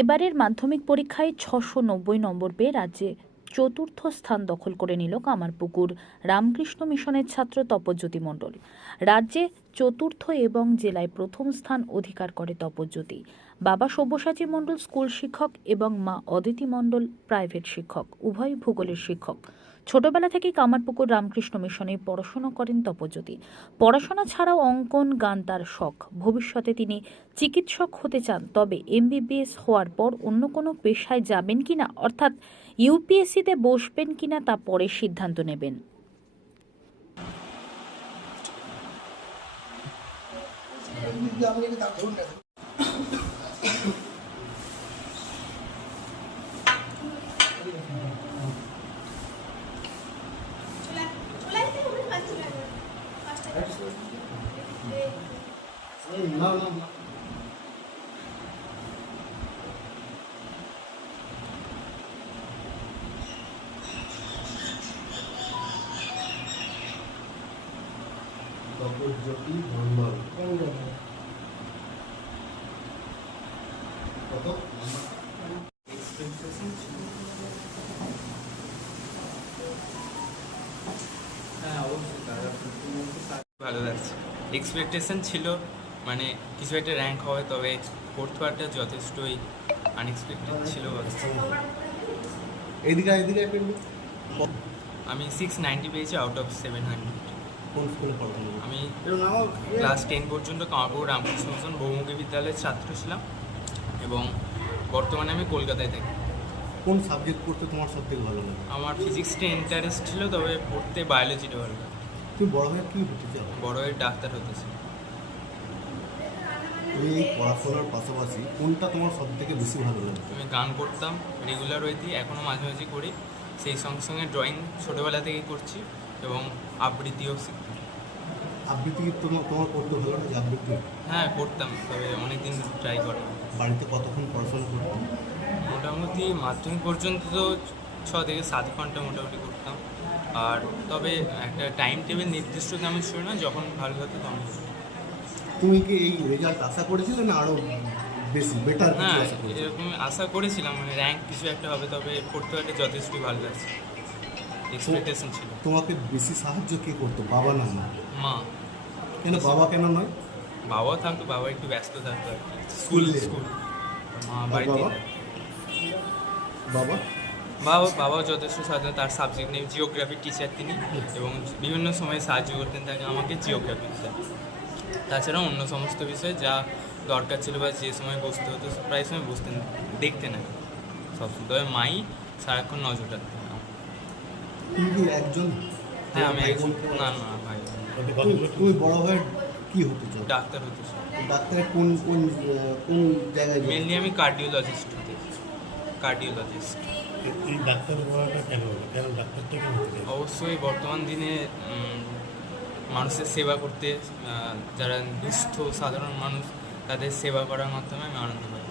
এবারের মাধ্যমিক পরীক্ষায় 690 নম্বর পেয়ে রাজ্যে চতুর্থ স্থান দখল করে নিল কামারপুকুর রামকৃষ্ণ মিশনের ছাত্র তপজ্যোতি মণ্ডল। রাজ্যে চতুর্থ এবং জেলায় প্রথম স্থান অধিকার করে তপজ্যোতি। বাবা সব্যসাচী মণ্ডল স্কুল শিক্ষক এবং মা অদিতি মণ্ডল প্রাইভেট শিক্ষক, উভয় ভূগোলের শিক্ষক। ছোটবেলা থেকেই কামারপুকুর রামকৃষ্ণ মিশনে পড়াশোনা করেন তপজ্যোতি। পড়াশোনা ছাড়াও অঙ্কন, গান তার শখ। ভবিষ্যতে তিনি চিকিৎসক হতে চান, তবে এমবিবিএস হওয়ার পর অন্য কোনো পেশায় যাবেন কিনা, অর্থাৎ ইউপিএসসিতে বসবেন কিনা তা পরে সিদ্ধান্ত নেবেন। তপজ্যোতি মণ্ডল কত ভালো লাগছে। এক্সপেকটেশন ছিল মানে কিছু একটা র্যাঙ্ক হবে, তবে ফোর্থ পার্টটা যথেষ্টই আনএক্সপেক্টেড ছিল। এদিকে একটু আমি 690 পেয়েছি আউট অফ 700। কোন স্কুলে পড়াশোনা? আমি ক্লাস 10 পর্যন্ত কামারপুকুর রামকৃষ্ণ মিশন বহুমুখী বিদ্যালয়ের ছাত্র ছিলাম এবং বর্তমানে আমি কলকাতায় থাকি। কোন সাবজেক্ট পড়তে তোমার সবথেকে ভালো লাগে? আমার ফিজিক্সটা ইন্টারেস্ট ছিল, তবে পড়তে বায়োলজিটা ভালো লাগে। তুমি বড় হয়ে কি হতে চাও? বড় হয়ে ডাক্তার হতেছে। তুমি এই পড়াশোনার পাশাপাশি কোনটা তোমার সবথেকে বেশি ভালো লাগে? আমি গান করতাম রেগুলার ওয়েতে, এখনও মাঝে মাঝে করি। সেই সঙ্গে সঙ্গে ড্রয়িং ছোটোবেলা থেকেই করছি এবং আবৃত্তিও শিখতাম। আবৃত্তি কি তোমার করতে ভালো লাগে? আবৃত্তি হ্যাঁ করতাম, তবে অনেক দিন ট্রাই করা। বাড়িতে কতক্ষণ পড়াশোনা করতাম? মোটামুটি মাধ্যমিক পর্যন্ত তো 6 থেকে 7 ঘন্টা মোটামুটি করতাম। আর তবে একটা টাইম টেবিল নির্দিষ্ট তেমন ছিল না, যখন ভালো হতো তখন করতাম। তুমি কি এই রেজাল্ট আশা করেছিলে না আরও বেশি বেটার কিছু হ্যাঁ, আশা করেছিলে? এরকম আশা করেছিলাম, মানে র্যাঙ্ক কিছু একটা হবে, তবে পড়তে পারলে যথেষ্টই ভালো লাগছে। এক্সপেকটেশন ছিল। তোমাকে বেশি সাহায্য কে করতো, বাবা না মা? মা। কেন বাবা কেন নয়? বাবাও থাকতো, বাবা একটু ব্যস্ত থাকতো আর কি, স্কুল। মা বাড়িতে বাবা? বাবা বাবাও যথেষ্ট সাহায্য। তার সাবজেক্ট নেই জিওগ্রাফির টিচার তিনি, এবং বিভিন্ন সময় সাহায্য করতেন তাকে, আমাকে জিওগ্রাফি টিচার। তাছাড়াও অন্য সমস্ত বিষয় যা দরকার ছিল বা যে সময় বসতে হতো প্রায় সময় বসতেন, দেখতেন না সবসময়, তবে মাই সারাক্ষণ নজর রাখতেন। তুমি কি একজন? হ্যাঁ আমি একজন। না ভাই, তুমি বড় হয়ে কি হতে চাও? ডাক্তার হতে চাই। ডাক্তারের কোন কোন কোন জায়গায়? মেনলি আমি কার্ডিওলজিস্ট হতে চাই। কার্ডিওলজিস্ট। এই ডাক্তার হওয়াটা কেন ডাক্তারটা কেন হতে চাই? অবশ্যই বর্তমান দিনে মানুষের সেবা করতে, যারা দুস্থ সাধারণ মানুষ তাদের সেবা করার মাধ্যমে আমি আনন্দ পাই।